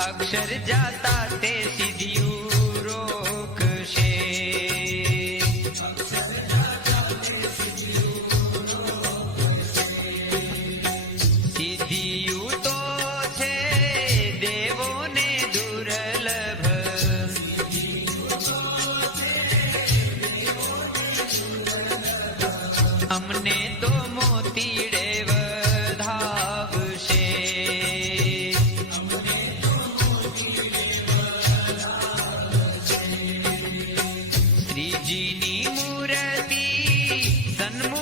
अक्षर जाता ते தன்மு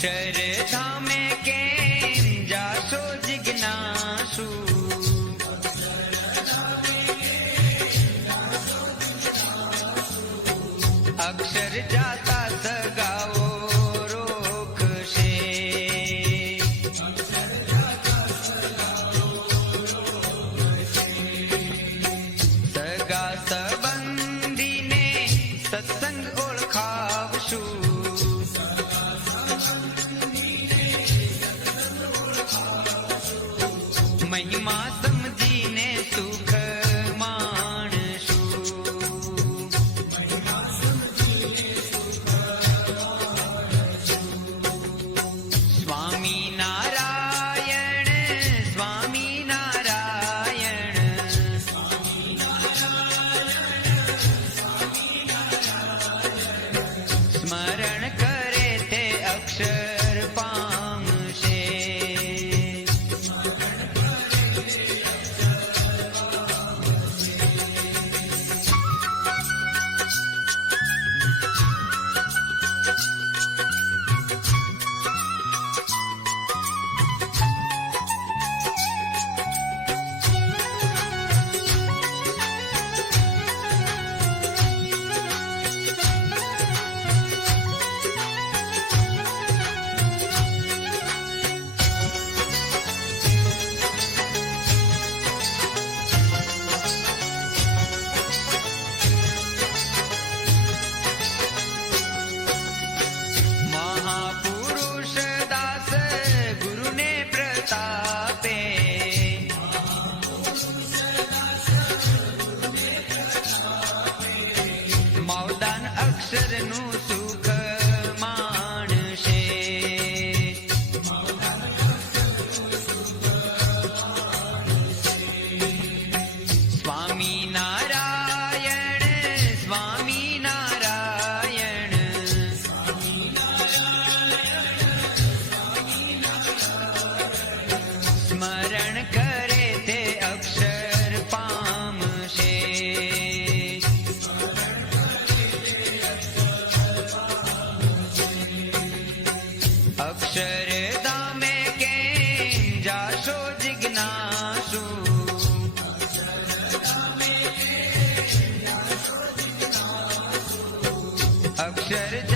शच्च्च्च्च्च चर्चा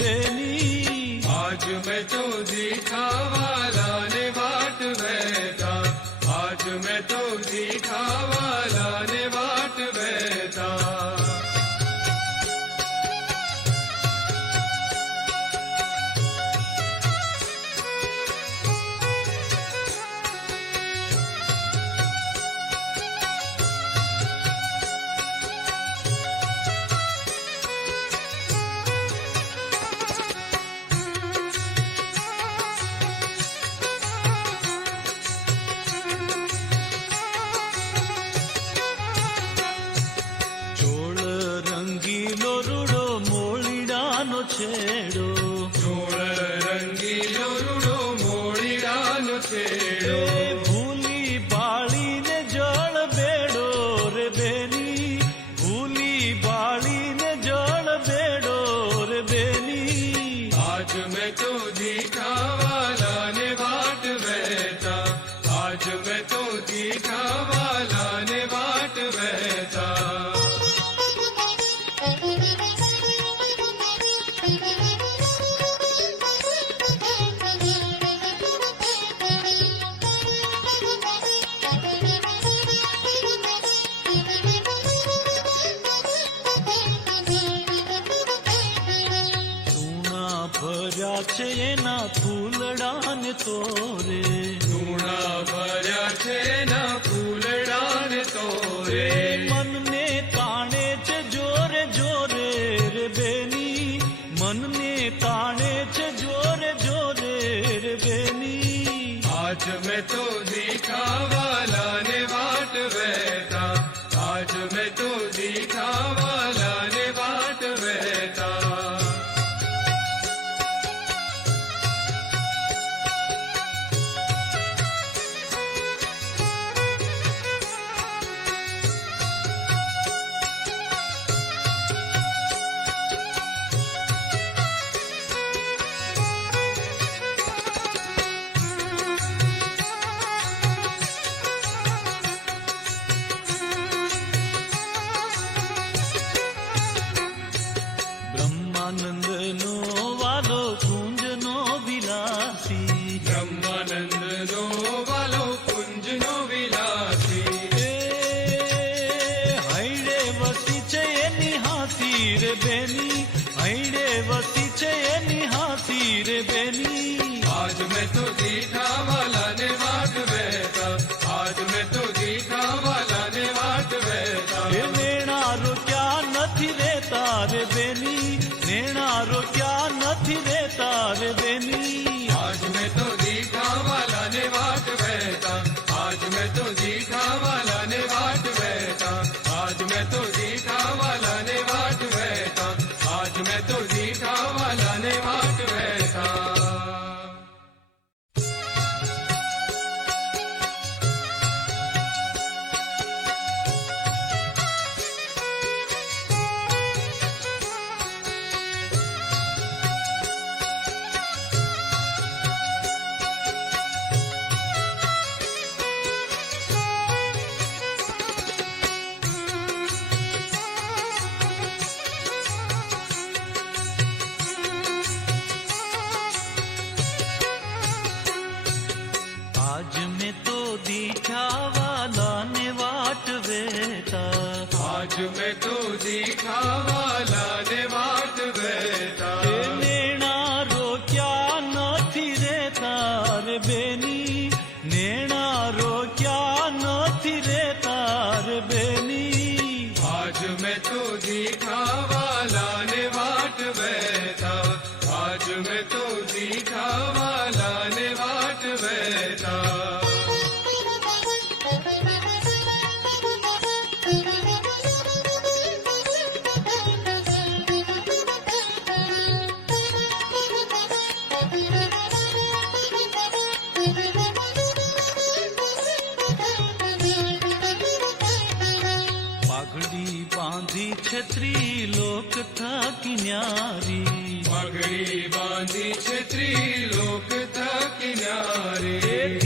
देनी आज मैं तो दिखावा ¡Gracias! ಸೋ तुझी तो छत्री लोक था कि न्यारी पगड़ी बांधी छत्री लोक था कि न्यारी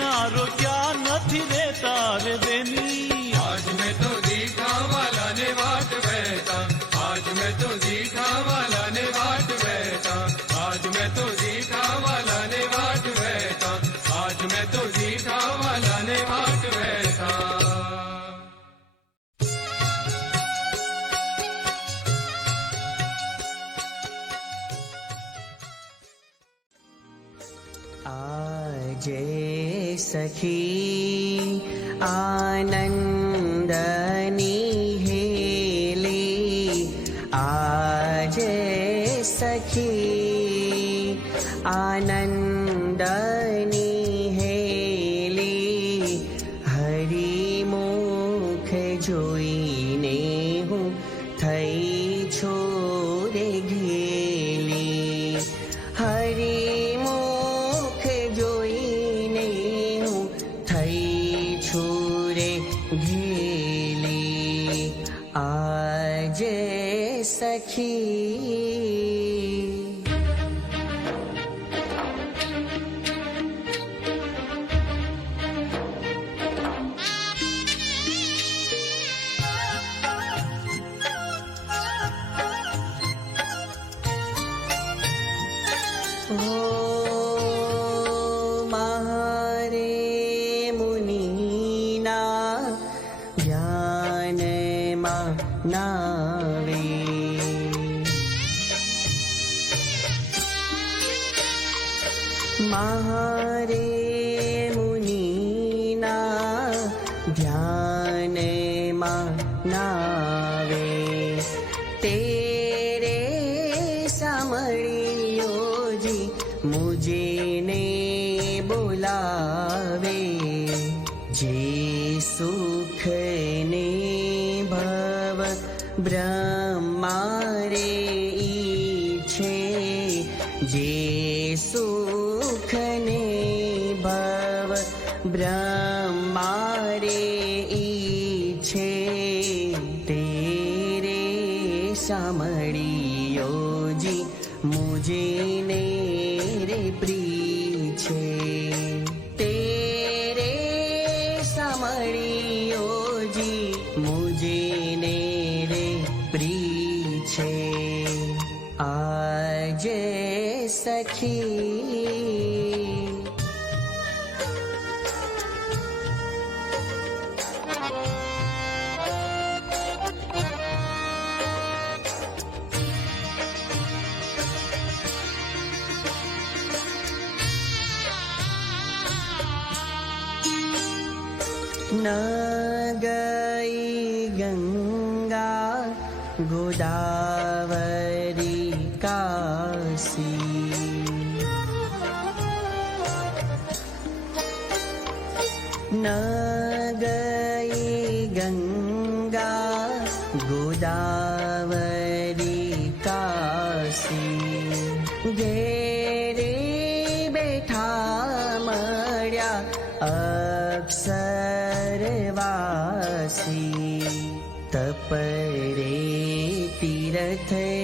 किनारो क्या नथी रे तार देनी सखी आनन्दनी हे आजे सखी आनन्द सुख ने भव ब्रह्मा जे सखी No. गोदारी बेठा बैठा मर्याप्सरवासि तपरे तीर्थ